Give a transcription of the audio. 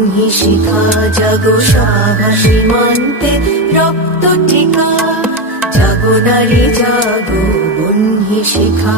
বন্যী শিখা জাগো Sabah সীমান্তে রক্ত টিকা, জাগো নারী জাগো বন্যী শিখা।